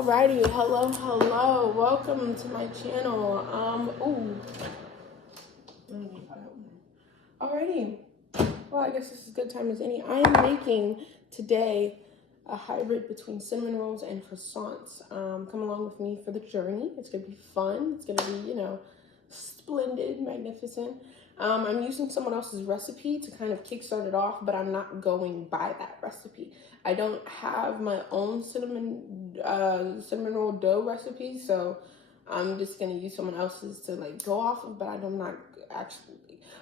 Alrighty, hello, welcome to my channel. Alrighty, well, I guess this is a good time as any. I am making today a hybrid between cinnamon rolls and croissants. Come along with me for the journey. It's gonna be fun. It's gonna be, splendid, magnificent. I'm using someone else's recipe to kind of kickstart it off, but I'm not going by that recipe. I don't have my own cinnamon roll dough recipe, so I'm just gonna use someone else's to go off of, but I'm not actually.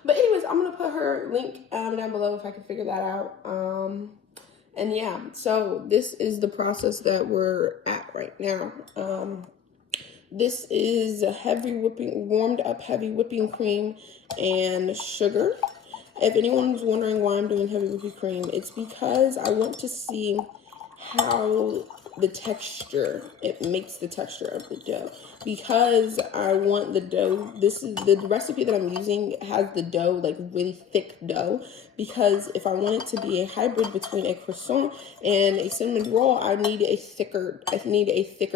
But anyways, I'm gonna put her link down below if I can figure that out. And yeah, so this is the process that we're at right now. This is a warmed up heavy whipping cream and sugar. If anyone's wondering why I'm doing heavy whipping cream, it's because I want to see how it makes the texture of the dough. Because I want the dough, this is the recipe that I'm using has the dough, really thick dough. Because if I want it to be a hybrid between a croissant and a cinnamon roll, I need a thicker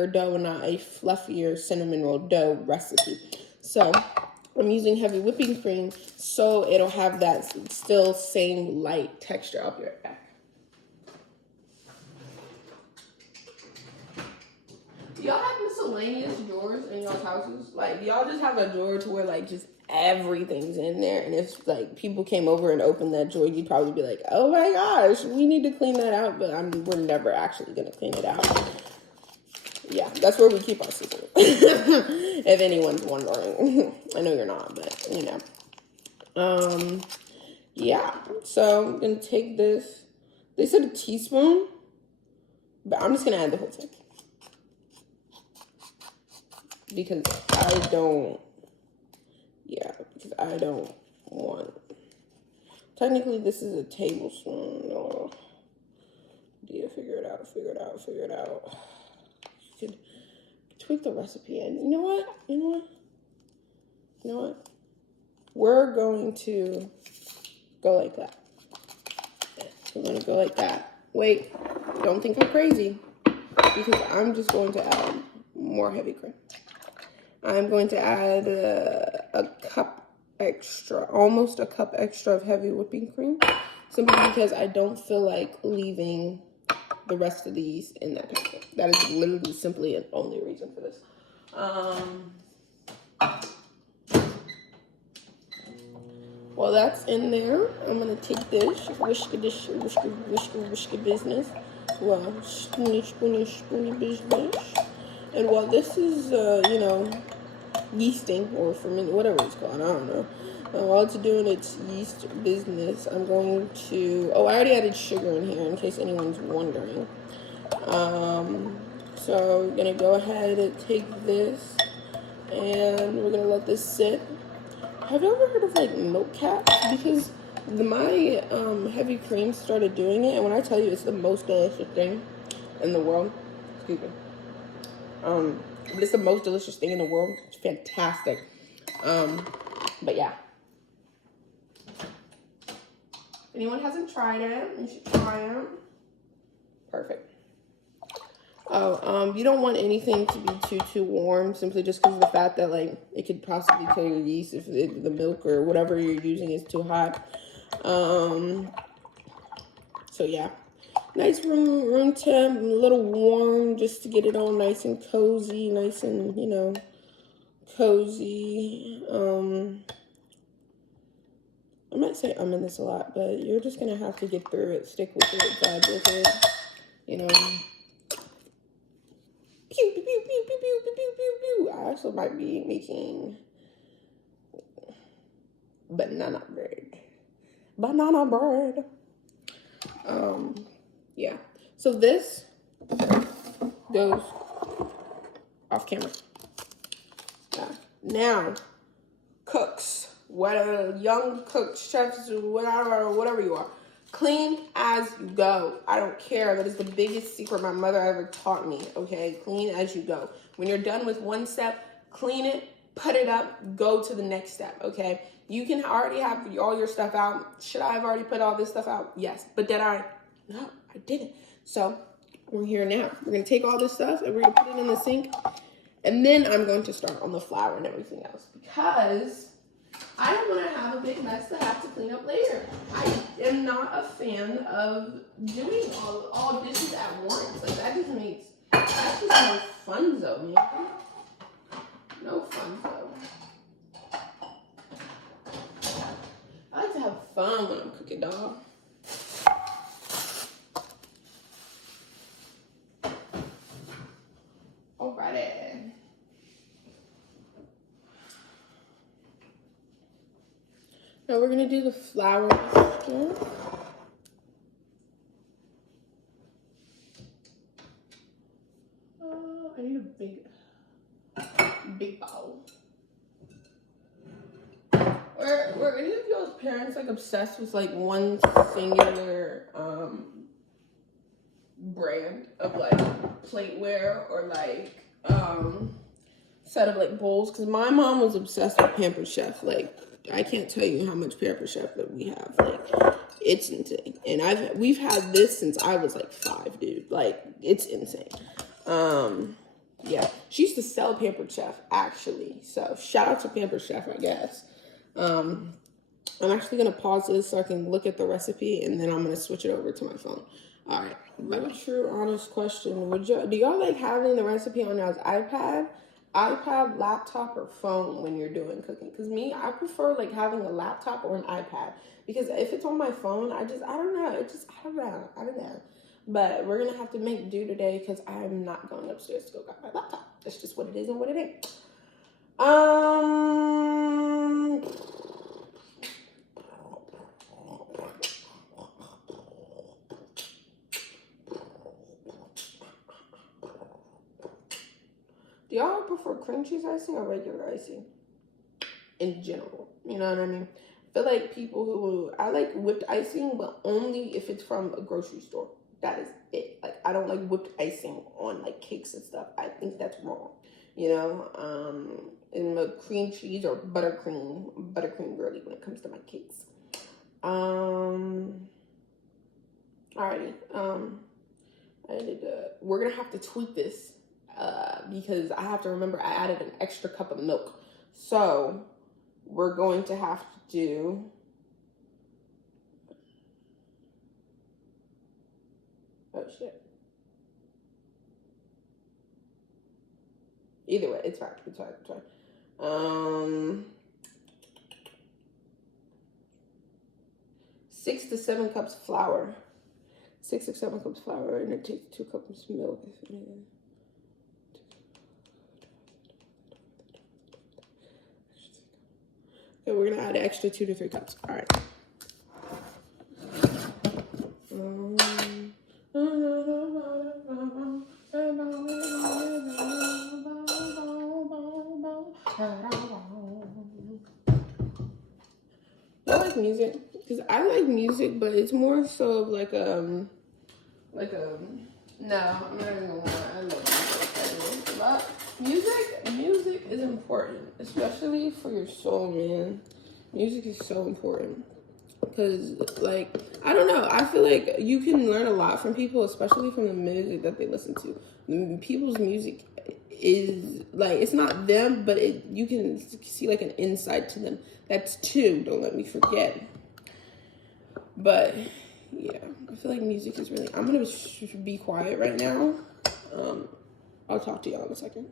dough and not a fluffier cinnamon roll dough recipe. So I'm using heavy whipping cream so it'll have that still same light texture. I'll be right back. Do y'all have miscellaneous drawers in y'all's houses? Do y'all just have a drawer to where just everything's in there, and if people came over and opened that drawer, you'd probably be like, oh my gosh, we need to clean that out, but we're never actually gonna clean it out. Yeah, that's where we keep our sizzle. If anyone's wondering. I know you're not, but yeah. So I'm gonna take this. They said a teaspoon, but I'm just gonna add the whole thing. Because I don't want, technically this is a tablespoon. No. Yeah, figure it out. You could tweak the recipe and you know what? We're going to go like that. We're going to go like that. Wait, don't think I'm crazy, because I'm just going to add more heavy cream. I'm going to add a cup extra, almost a cup extra of heavy whipping cream, simply because I don't feel like leaving the rest of these in that packet. That is literally simply and only reason for this. While that's in there, I'm gonna take this, whisk business. Well, spoony business. And while this is, yeasting or fermenting, whatever it's called, I don't know. While it's doing its yeast business, I'm going to, I already added sugar in here in case anyone's wondering. So I'm gonna go ahead and take this and we're gonna let this sit. Have you ever heard of milk caps? Because my heavy cream started doing it, and when I tell you it's the most delicious thing in the world, excuse me. But it's the most delicious thing in the world. It's fantastic. But yeah. If anyone hasn't tried it, you should try it. Perfect. You don't want anything to be too warm, simply just because of the fact that it could possibly kill your yeast if the milk or whatever you're using is too hot. So yeah. Nice room temp, a little warm, just to get it all nice and cozy, cozy. I might say I'm in this a lot, but you're just gonna have to get through it, stick with it, vibe with it, Pew, pew, pew, pew, pew, pew, pew, pew, pew, pew. I also might be making banana bread. Yeah. So this goes off camera. Now, cooks, whatever, young cooks, chefs, whatever you are, clean as you go. I don't care. That is the biggest secret my mother ever taught me, okay? Clean as you go. When you're done with one step, clean it, put it up, go to the next step, okay? You can already have all your stuff out. Should I have already put all this stuff out? Yes. But did I? No, I didn't. So we're here now. We're gonna take all this stuff and we're gonna put it in the sink, and then I'm going to start on the flour and everything else because I don't want to have a big mess to have to clean up later. I am not a fan of doing all dishes at once. Like that's just no fun zone, man. No fun zone. I like to have fun when I'm cooking, dog. Alrighty. Now we're gonna do the flour mixture. I need a big bowl. Were any of y'all's parents like obsessed with like one singular brand of like plateware or like set of like bowls? Because my mom was obsessed with Pampered Chef. Like I can't tell you how much Pampered Chef that we have. Like it's insane. And we've had this since I was like 5, dude. Like it's insane. Yeah, she used to sell Pampered Chef actually. So shout out to Pampered Chef, I guess. I'm actually gonna pause this so I can look at the recipe, and then I'm gonna switch it over to my phone. All right, real true, honest question: do y'all like having the recipe on y'all's iPad, laptop, or phone when you're doing cooking? Because me, I prefer like having a laptop or an iPad, because if it's on my phone, I don't know. But we're gonna have to make do today because I'm not going upstairs to go grab my laptop. That's just what it is and what it ain't. Do y'all prefer cream cheese icing or regular icing? In general, you know what I mean? I feel like I like whipped icing, but only if it's from a grocery store. That is it. Like, I don't like whipped icing on like cakes and stuff. I think that's wrong. You know, and the cream cheese or buttercream girly when it comes to my cakes. Alrighty. We're gonna have to tweak this because I have to remember I added an extra cup of milk. So we're going to have to do shit. Either way, it's fine. 6 to 7 cups flour. 6 or 7 cups flour, and it takes 2 cups of milk. Okay, we're gonna add an extra 2 to 3 cups. All right. I like music because I like music, but it's more so of like no, I'm not even gonna lie. I love music, but music is important, especially for your soul, man. Music is so important because, like, I don't know. I feel like you can learn a lot from people, especially from the music that they listen to. People's music is like, it's not them, but you can see like an insight to them. That's 2. Don't let me forget. But yeah, I feel like music is really. I'm gonna be quiet right now. I'll talk to y'all in a second.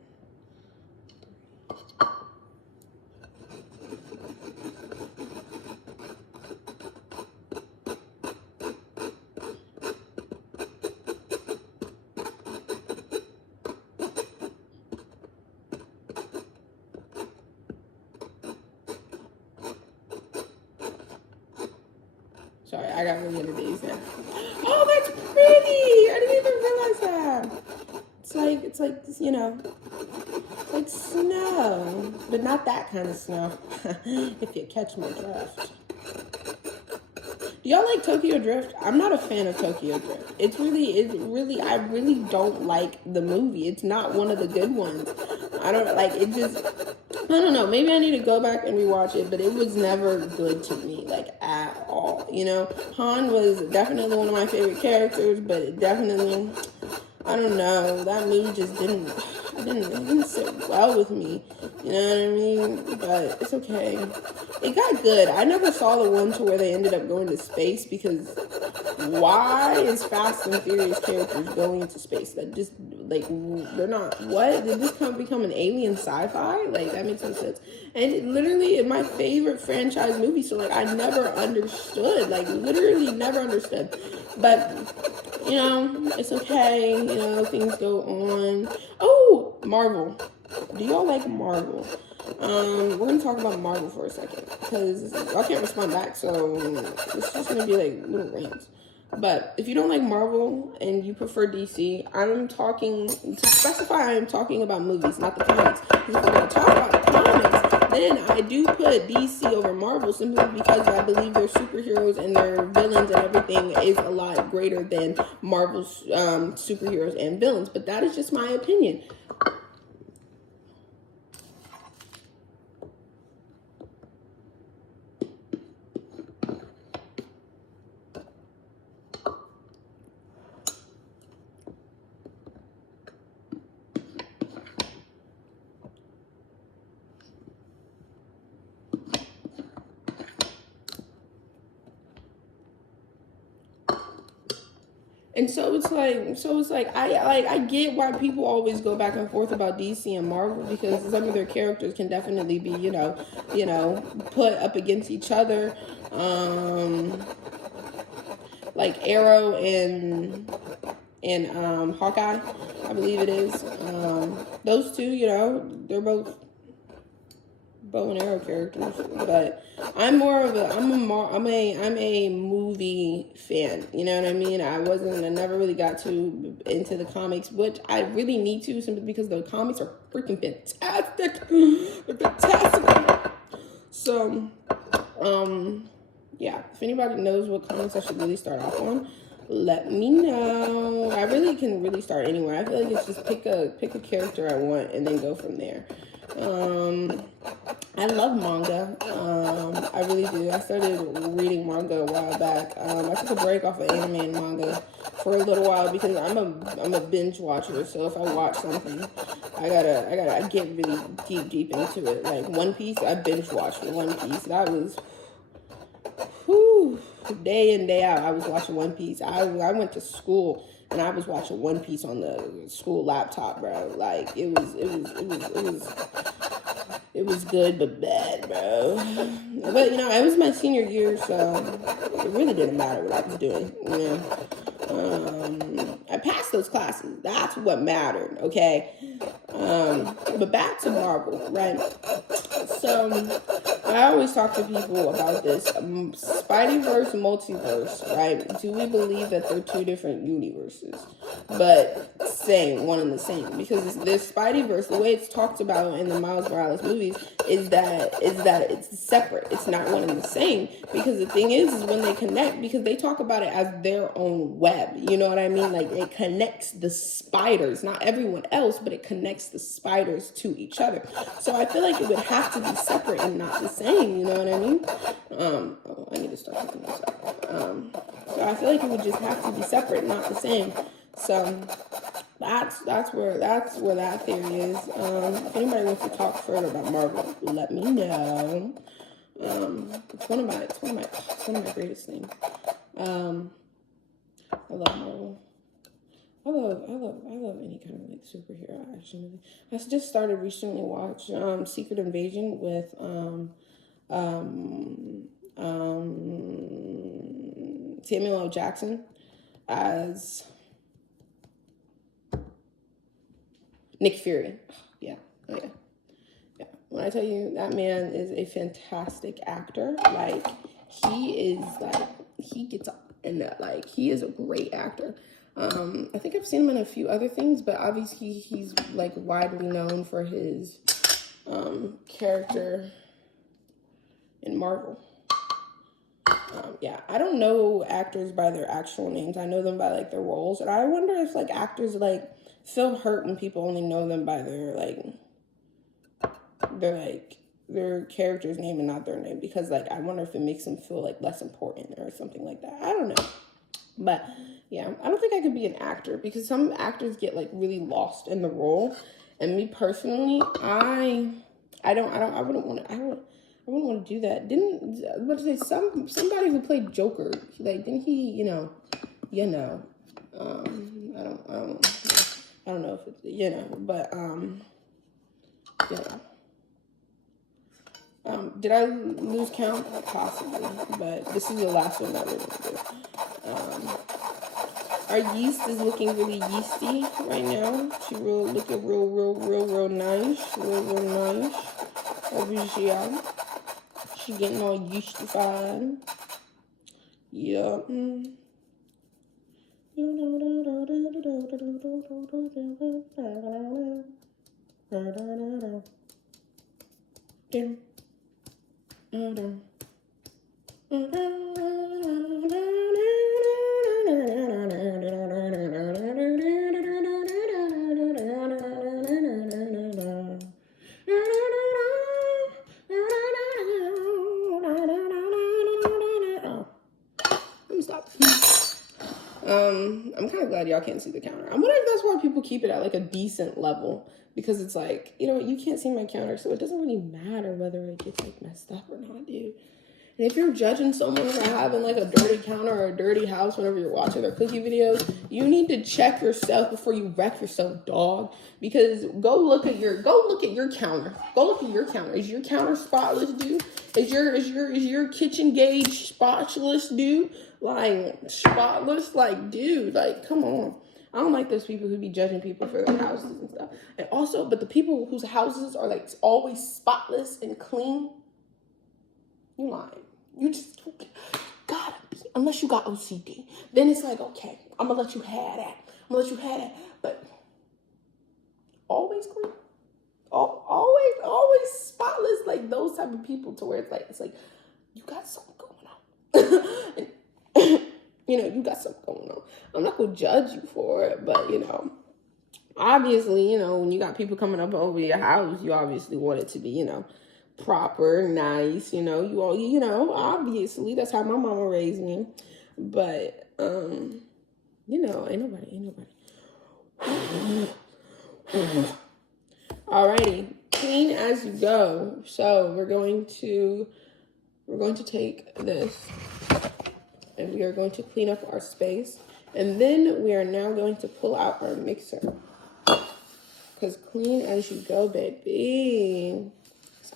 Sorry, I got really into these now. Oh, that's pretty! I didn't even realize that. It's like, you know, it's like snow, but not that kind of snow. If you catch my drift. Do y'all like Tokyo Drift? I'm not a fan of Tokyo Drift. I really don't like the movie. It's not one of the good ones. I don't know. Maybe I need to go back and rewatch it, but it was never good to me, like, at all. You know, Han was definitely one of my favorite characters, but it definitely, I don't know. That movie just it didn't sit well with me. You know what I mean? But it's okay. It got good. I never saw the one to where they ended up going to space, because why is Fast and Furious characters going into space? That just, like, they're not, what? Did this become an alien sci-fi? Like, that makes no sense. And it literally, in my favorite franchise movie, so, like, I never understood. Like, literally never understood. But, you know, it's okay. You know, things go on. Oh, Marvel. Do y'all like Marvel? We're gonna talk about Marvel for a second, because y'all can't respond back, so it's just gonna be like little rants. But if you don't like Marvel and you prefer DC, I'm talking, to specify, I'm talking about movies, not the comics. Because if we're gonna talk about the comics, then I do put DC over Marvel, simply because I believe their superheroes and their villains and everything is a lot greater than Marvel's superheroes and villains. But that is just my opinion. And so it's like I get why people always go back and forth about DC and Marvel, because some of their characters can definitely be, you know, put up against each other. Like Arrow and Hawkeye, I believe it is. Those two, you know, they're both bow and arrow characters, but I'm more of I'm a movie fan. You know what I mean? I never really got too into the comics, which I really need to, simply because the comics are freaking fantastic. They're fantastic. So, yeah. If anybody knows what comics I should really start off on, let me know. I really can really start anywhere. I feel like it's just pick a character I want and then go from there. I love manga. I really do. I started reading manga a while back. I took a break off of anime and manga for a little while, because I'm a binge watcher. So if I watch something, I get really deep into it. Like One Piece, I binge watched One Piece. That was, day in, day out, I was watching One Piece. I went to school and I was watching One Piece on the school laptop, bro. Like it was good but bad, bro. But you know, it was my senior year, so it really didn't matter what I was doing. You know, I passed those classes. That's what mattered. Okay. But back to Marvel, right? So I always talk to people about this Spideyverse, multiverse, right? Do we believe that they're two different universes, but same, one and the same? Because this Spideyverse, the way it's talked about in the Miles Morales movies, is that it's separate. It's not one and the same. Because the thing is when they connect, because they talk about it as their own web. You know what I mean? Like it connects the spiders, not everyone else, but it connects the spiders to each other. So I feel like it would have to be separate and not the same. You know what I mean? I need to start looking this up. So I feel like it would just have to be separate, not the same. So that's where that theory is. If anybody wants to talk further about Marvel, let me know. It's one of my greatest things. I love Marvel. I love any kind of like superhero action movie. I just started recently watch Secret Invasion with Samuel L. Jackson as Nick Fury. Yeah. Oh yeah. Yeah. When I tell you that man is a fantastic actor, like he gets up in that, like he is a great actor. I think I've seen him in a few other things, but obviously he's like widely known for his character in Marvel. Yeah, I don't know actors by their actual names. I know them by like their roles, and I wonder if like actors like feel hurt when people only know them by their character's name and not their name, because like I wonder if it makes them feel like less important or something like that. I don't know. But Yeah, I don't think I could be an actor because some actors get like really lost in the role, and me personally, I wouldn't want to, I wouldn't want to do that. Didn't I was about to say somebody who played Joker, like didn't he, you know, I don't know if it's but yeah. Did I lose count? Possibly, but this is the last one that we're gonna do. Our yeast is looking really yeasty right now. She looking real nice, real nice. Obviously, she getting all yeastified. Yeah. I'm kind of glad y'all can't see the counter. I wonder if that's why people keep it at like a decent level, because it's like, you can't see my counter, so it doesn't really matter whether it gets like messed up or not, dude. And if you're judging someone for having like a dirty counter or a dirty house whenever you're watching their cookie videos, you need to check yourself before you wreck yourself, dog. Because go look at your counter. Go look at your counter. Is your counter spotless, dude? Is your kitchen gauge spotless, dude? Like spotless, like dude, like come on. I don't like those people who be judging people for their houses and stuff. And also, but the people whose houses are like always spotless and clean, you lying. You just gotta be, unless you got OCD. Then it's like, okay, I'm gonna let you have that. But always clean, always spotless, like those type of people, to where it's like you got something going on. And, you got something going on. I'm not gonna judge you for it, but obviously, when you got people coming up over your house, you obviously want it to be, proper, nice, you all, obviously that's how my mama raised me. But ain't nobody. Alrighty, clean as you go. So we're going to take this and we are going to clean up our space, and then we are now going to pull out our mixer, because clean as you go, baby.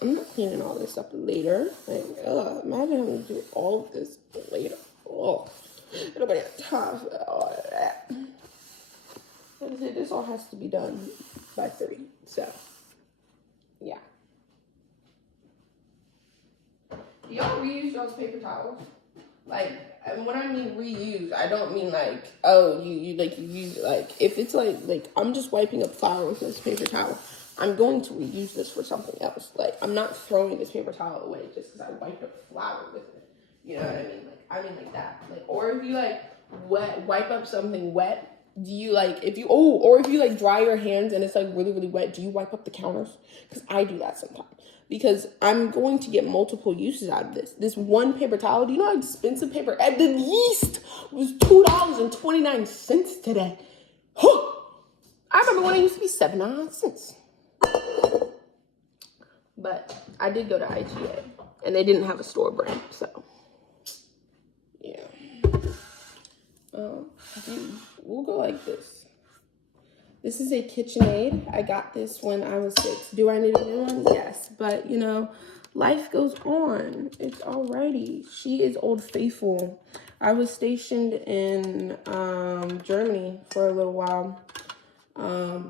I'm not cleaning all this up later. Like, imagine having to do all of this later. Oh, nobody has time for all of that. This all has to be done by 3. So, yeah. Do y'all reuse y'all's paper towels? Like, and when I mean reuse, I don't mean like, oh, you use it. Like, if it's like I'm just wiping up flour with this paper towel, I'm going to reuse this for something else. Like, I'm not throwing this paper towel away just because I wiped up flour with it. You know what I mean? Like, I mean like that. Like, or if you like wipe up something wet, do you like, or if you like dry your hands and it's like really, really wet, do you wipe up the counters? Because I do that sometimes. Because I'm going to get multiple uses out of this. This one paper towel, do you know how expensive paper at the least was $2.29 today? Huh. I remember when it used to be 79 cents. But I did go to IGA and they didn't have a store brand, so yeah. We'll go like this. This is a KitchenAid. I got this when I was 6. Do I need a new one? Yes. But, life goes on. It's alrighty. She is old faithful. I was stationed in Germany for a little while. I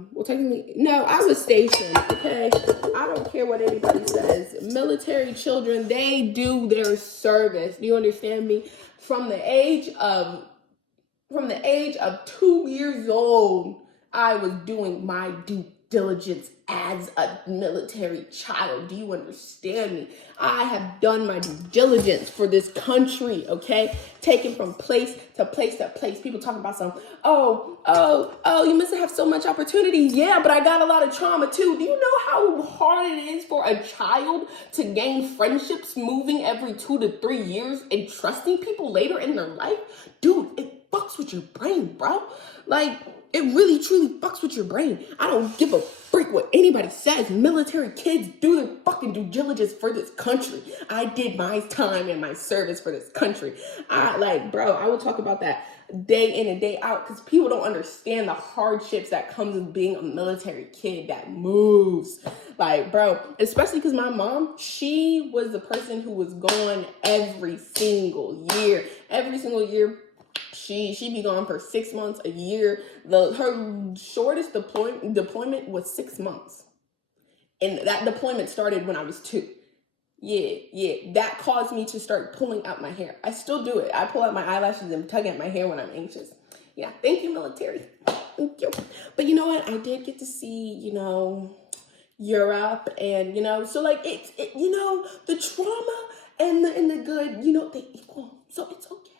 was stationed, okay? I don't care what anybody says. Military children, they do their service. Do you understand me? From the age of 2 years old, I was doing my due diligence as a military child. Do you understand me? I have done my due diligence for this country, okay? Taken from place to place to place. People talking about you must have so much opportunity. Yeah, but I got a lot of trauma too. Do you know how hard it is for a child to gain friendships moving every 2 to 3 years and trusting people later in their life? Dude, fucks with your brain, bro. Like, it really, truly fucks with your brain. I don't give a freak what anybody says. Military kids do their fucking due diligence for this country. I did my time and my service for this country. I will talk about that day in and day out because people don't understand the hardships that comes with being a military kid that moves. Like, bro, especially because my mom, she was the person who was gone every single year. Every single year. She'd be gone for 6 months, a year. Her shortest deployment was 6 months. And that deployment started when I was 2. Yeah. That caused me to start pulling out my hair. I still do it. I pull out my eyelashes and tug at my hair when I'm anxious. Yeah, thank you, military. Thank you. But you know what? I did get to see, Europe and, so like it's the trauma and the good, they equal. So it's okay.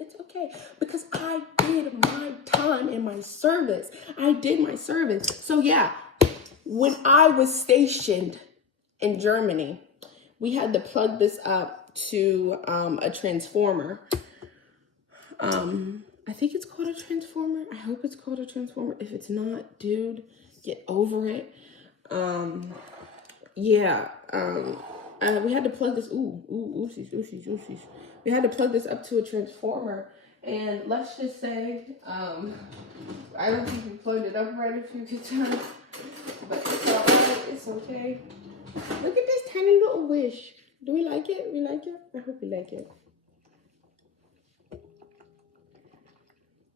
It's okay because I did my time in my service. I did my service. So yeah, when I was stationed in Germany, we had to plug this up to a transformer. I think it's called a transformer. I hope it's called a transformer. If it's not, dude, get over it. We had to plug this. Oopsies. We had to plug this up to a transformer, and let's just say, I don't think we plugged it up right a few good times, but it's all right. It's okay. Look at this tiny little wish. Do we like it? We like it? I hope we like it.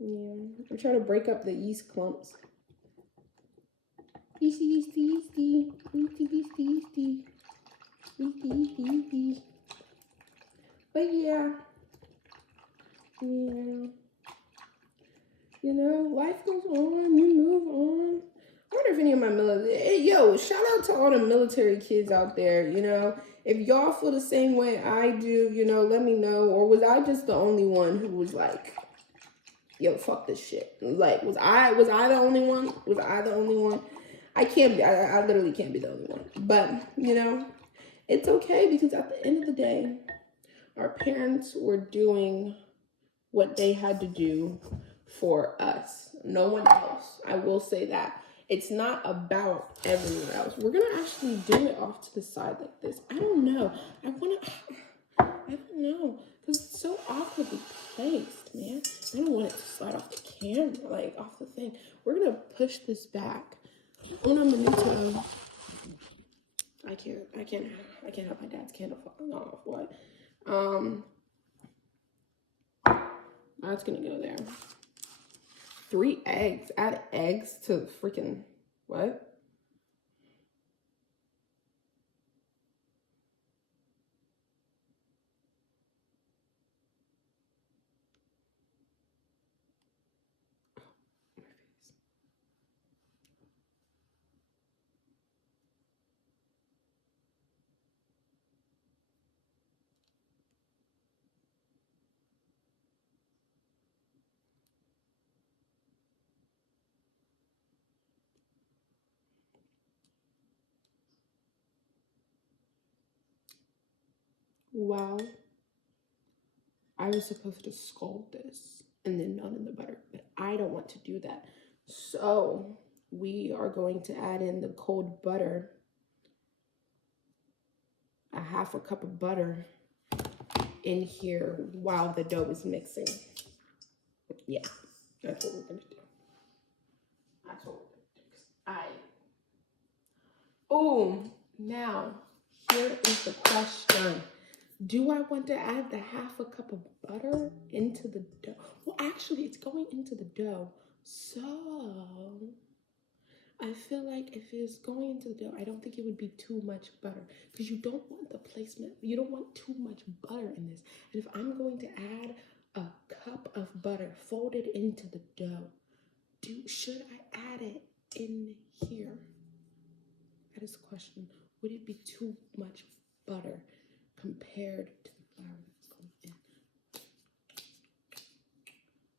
Yeah, I'm trying to break up the yeast clumps. Yeasty. But yeah, life goes on, you move on. I wonder if any of my military, shout out to all the military kids out there, if y'all feel the same way I do, let me know. Or was I just the only one who was like, yo, fuck this shit? Like, was I the only one? I can't be, I literally can't be the only one. But, it's okay because at the end of the day, our parents were doing what they had to do for us. No one else. I will say that. It's not about everyone else. We're going to actually do it off to the side like this. I don't know. I don't know. Because it's so awkwardly placed, man. I don't want it to slide off the camera, like off the thing. We're going to push this back. Una minuto. I can't have my dad's candle falling off. What? That's gonna go there. 3 eggs. Add eggs to freaking what? Wow. I was supposed to scald this and then none in the butter, but I don't want to do that. So we are going to add in the cold butter, a 1/2 cup of butter in here while the dough is mixing. Yeah, that's what we're going to do. Oh, now here is the question. Do I want to add the 1/2 cup of butter into the dough? Well, actually, it's going into the dough. So I feel like if it's going into the dough, I don't think it would be too much butter because you don't want the placement. You don't want too much butter in this. And if I'm going to add a cup of butter folded into the dough, should I add it in here? That is the question. Would it be too much butter compared to the flour that's going in?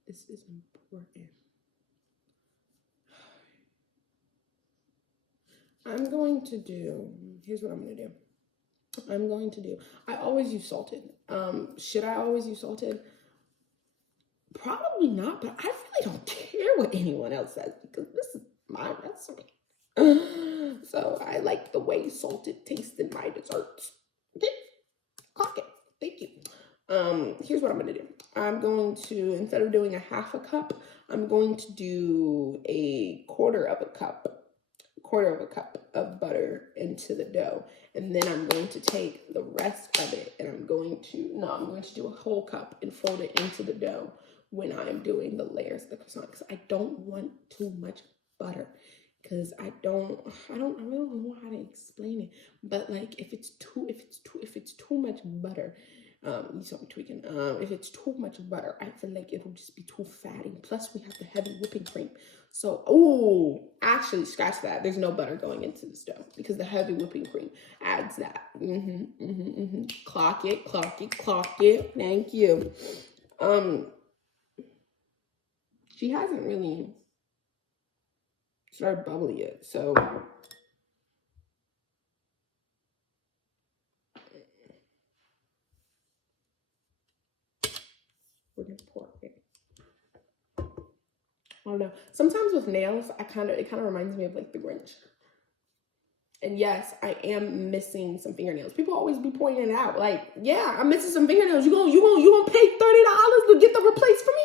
This is important. Here's what I'm going to do. I always use salted. Should I always use salted? Probably not, but I really don't care what anyone else says because this is my recipe. So I like the way salted tastes in my desserts. Okay, clock it. Thank you. Here's what I'm gonna do. I'm going to, instead of doing a half a cup, I'm going to do a quarter of a cup of butter into the dough. And then I'm going to take the rest of it and I'm going to do a whole cup and fold it into the dough when I'm doing the layers of the croissant, because I don't want too much butter. Because I really don't know how to explain it. But like if it's too much butter, you saw me tweaking. If it's too much butter, I feel like it'll just be too fatty. Plus, we have the heavy whipping cream. So, actually, scratch that. There's no butter going into this dough because the heavy whipping cream adds that. Clock it, clock it, clock it. Thank you. She hasn't really started bubbly yet, so. We're gonna pour it. I don't know. Sometimes with nails, it kind of reminds me of like the Grinch. And yes, I am missing some fingernails. People always be pointing it out. Like, yeah, I'm missing some fingernails. You gonna pay $30 to get them replaced for me?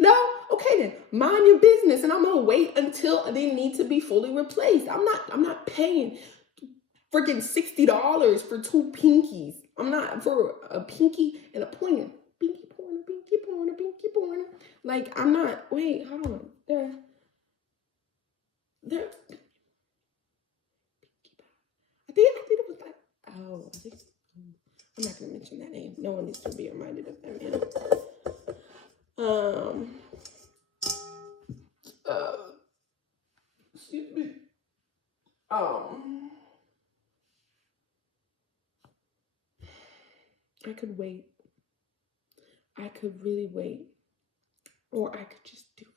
No? Okay then. Mind your business, and I'm gonna wait until they need to be fully replaced. I'm not paying freaking $60 for two pinkies. I'm not for a pinky and a pointer. Pinky pointer, pinky pointer, pinky pointer. Like, I'm not. Wait, hold on. They're. I think it was like. Oh, I'm not gonna mention that name. No one needs to be reminded of that man. Excuse me. I could wait. I could really wait. Or I could just do it.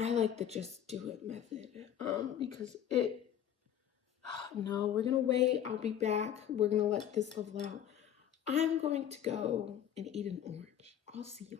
I like the just do it method. Because no, we're gonna wait. I'll be back. We're gonna let this level out. I'm going to go and eat an orange. I'll see you.